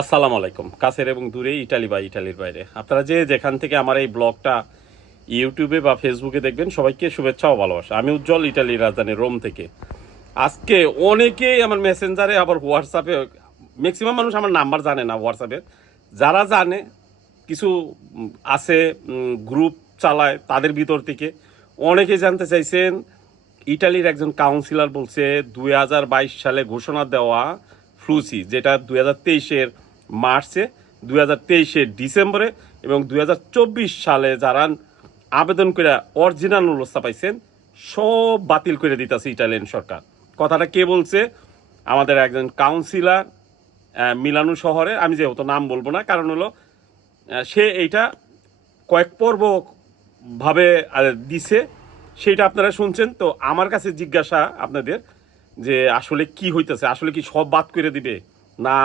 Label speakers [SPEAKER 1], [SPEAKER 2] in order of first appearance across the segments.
[SPEAKER 1] আসসালামু আলাইকুম। কাছের এবং দূরে ইটালি বা ইটালির বাইরে। আপনারা যে যেখান থেকে আমার এই ব্লগটা ইউটিউবে বা ফেসবুকে দেখবেন, সবাইকে শুভেচ্ছা ও ভালোবাসা। আমি উজ্জ্বল ইটালির রাজধানী রোম থেকে। আজকে অনেকেই আমার মেসেঞ্জারে, আবার হোয়াটসঅ্যাপে, ম্যাক্সিমাম মানুষ আমার নাম্বার জানে না হোয়াটসঅ্যাপে। যারা জানে, কিছু আছে গ্রুপ চালায় তাদের ভিতর থেকে। অনেকে জানতে চাইছেন, ইটালির একজন কাউন্সিলর বলছে দু হাজার বাইশ সালে ঘোষণা দেওয়া ফ্লুসি, যেটা দুই হাজার তেইশের মার্চে, দুই হাজার ডিসেম্বরে এবং দু হাজার চব্বিশ সালে যারা আবেদন করে অরিজিনাল নুলস্তা পাইছেন, সব বাতিল করে দিতেছে ইটালিয়ান সরকার। কথাটা কে বলছে? আমাদের একজন কাউন্সিলার মিলানু শহরে, আমি যেহেতু নাম বলব না, কারণ হলো সে এইটা কয়েক পর্ব ভাবে দিছে সেটা আপনারা শুনছেন। তো আমার কাছে জিজ্ঞাসা আপনাদের যে আসলে কি হইতেছে? আসলে কি সব বাদ করে দিবে? না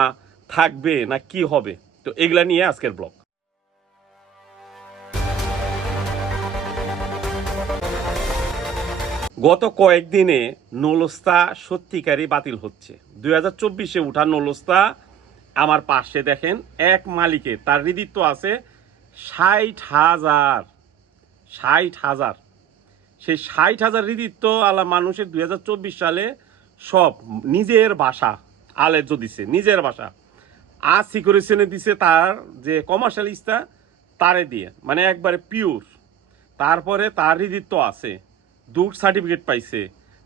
[SPEAKER 1] থাকবে না কি হবে? তো এগুলা নিয়ে আজকের ব্লগ। গত কয়েকদিনে নলস্তা সত্যিকারই বাতিল হচ্ছে। দুই হাজার চব্বিশে উঠা নলস্তা আমার পাশে দেখেন এক মালিকে তার হৃদিত্ব আছে ষাট হাজার ষাট হাজার। সেই ষাট হাজার হৃদিত্ব আলা মানুষের দুই হাজার চব্বিশ সালে সব নিজের বাসা আলেজ্য দিছে নিজের বাসা আর সিকিউরিশনে দিছে তার যে কমার্শিয়ালিস্টটা তারে দিয়ে। মানে একবারে পিওর তারপরে তার হৃদিত্ব আছে দুট সার্টিফিকেট পাইছে,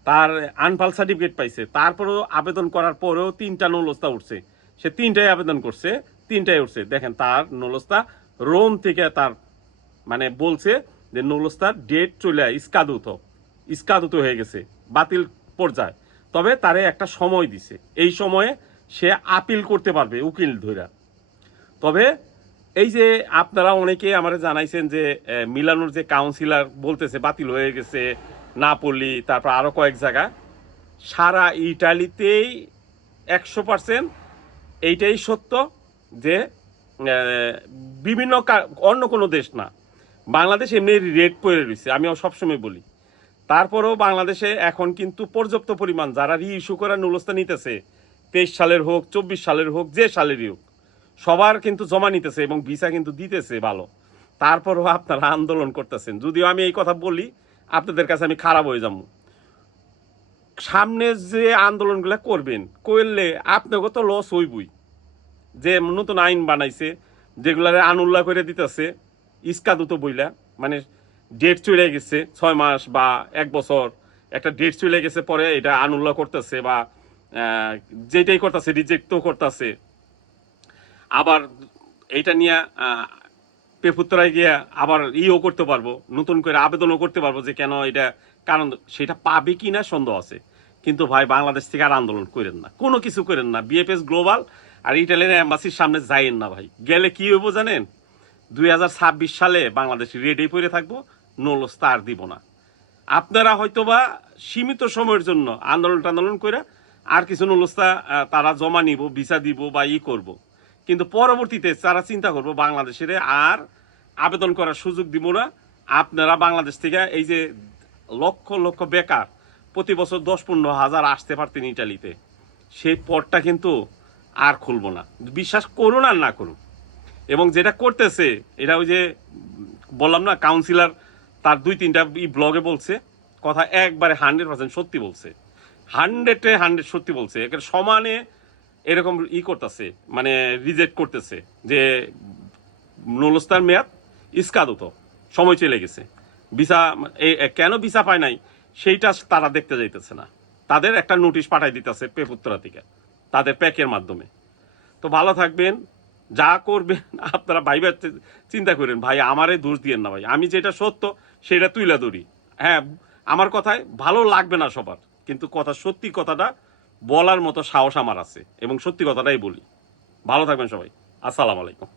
[SPEAKER 1] তার আনফাল সার্টিফিকেট পাইছে। তারপরেও আবেদন করার পরেও তিনটা নলস্তা উঠছে। সে তিনটাই আবেদন করছে, তিনটাই উঠছে। দেখেন তার নলস্তা রোম থেকে তার মানে বলছে যে নলস্তার ডেট চলে ইস্কাদুত। ইস্কাদুত হয়ে গেছে, বাতিল পর্যায়ে। তবে তারে একটা সময় দিছে। এই সময়ে সে আপিল করতে পারবে উকিল ধইরা। তবে এই যে আপনারা অনেকে আমার জানাইছেন যে মিলানোর যে কাউন্সিলর বলতেছে, বাতিল হয়ে গেছে নাপলি তারপর আরও কয়েক জায়গা। সারা ইটালিতেই একশো পার্সেন্ট এইটাই সত্য যে বিভিন্ন অন্য কোনো দেশ না। বাংলাদেশ এমনি রেট পড়ে রয়েছে আমি সবসময় বলি। তারপরেও বাংলাদেশে এখন কিন্তু পর্যাপ্ত পরিমাণ যারা রি ইস্যু করার নুলস্তা নিতেছে তেইশ সালের হোক, চব্বিশ সালের হোক, যে সালেরই হোক, সবার কিন্তু জমা নিতেছে এবং ভিসা কিন্তু দিতেছে ভালো। তারপরও আপনারা আন্দোলন করতেছেন। যদিও আমি এই কথা বলি, আপনাদের কাছে আমি খারাপ হয়ে যাব। সামনে যে আন্দোলনগুলো করবেন, করলে আপনাকে তো লস হইবই। যে নতুন আইন বানাইছে, যেগুলারে আনুল্লাহ করে দিতেছে ইস্কা দুটো বইলা মানে ডেট চলে গেছে, ছয় মাস বা এক বছর, একটা ডেট চলে গেছে পরে এটা আনুল্লাহ করতেছে বা যেটাই করতেছে রিজেক্টও করতেছে। আবার এইটা নিয়ে আহ, পেপুত্রায় গিয়ে আবার ইও করতে পারব নতুন করে আবেদনও করতে পারব যে কেন এটা কারণ সেটা পাবে কি না সন্দেহ আছে। কিন্তু ভাই বাংলাদেশ থেকে আর আন্দোলন করেন না কোনো কিছু করেন না। বিএফএস গ্লোবাল আর ইটালিয়ান অ্যাম্বাসির সামনে যাইয়েন না ভাই। গেলে কি হইব জানেন? দুই হাজার ছাব্বিশ সালে বাংলাদেশ রেডি পড়ে থাকব নোলস্তা আর দিব না। আপনারা হয়তোবা সীমিত সময়ের জন্য আন্দোলন টান্দোলন করে আর কিছু নুলস্তা তারা জমা নিব, ভিসা দিব বা ই করব। কিন্তু পরবর্তীতে তারা চিন্তা করব বাংলাদেশের আর আবেদন করার সুযোগ দিব না। আপনারা বাংলাদেশ থেকে এই যে লক্ষ লক্ষ বেকার প্রতি বছর দশ পনেরো হাজার আসতে পারতেন ইটালিতে সেই পথটা কিন্তু আর খুলবো না। বিশ্বাস করুন আর না করুন। এবং যেটা করতেছে, এটা ওই যে বললাম না কাউন্সিলর তার দুই তিনটা ব্লগে বলছে, কথা একবারে হান্ড্রেড পার্সেন্ট সত্যি বলছে। হান্ড্রেডে হান্ড্রেড সত্যি বলছে। একের সমানে এরকম ই করতেছে মানে রিজেক্ট করতেছে যে নলস্তার মেয়াদ ইস্কাদত, সময় চলে গেছে। ভিসা কেন ভিসা পায় নাই সেইটা তারা দেখতে যাইতেছে না। তাদের একটা নোটিশ পাঠাই দিতেছে পেপুত্রা থেকে, তাদের প্যাকের মাধ্যমে। তো ভালো থাকবেন, যা করবেন, আপনারা ভাইবার চিন্তা করেন, ভাই আমারে দোষ দিয়েন না ভাই। আমি যেটা সত্য, সেটা তুইলা ধরি। হ্যাঁ আমার কথায় ভালো লাগবে না সবার। কিন্তু কথা সত্যি কথাটা বলার মতো সাহস আমার আছে এবং সত্যি কথাটাই বলি। ভালো থাকবেন সবাই। আসসালামু আলাইকুম।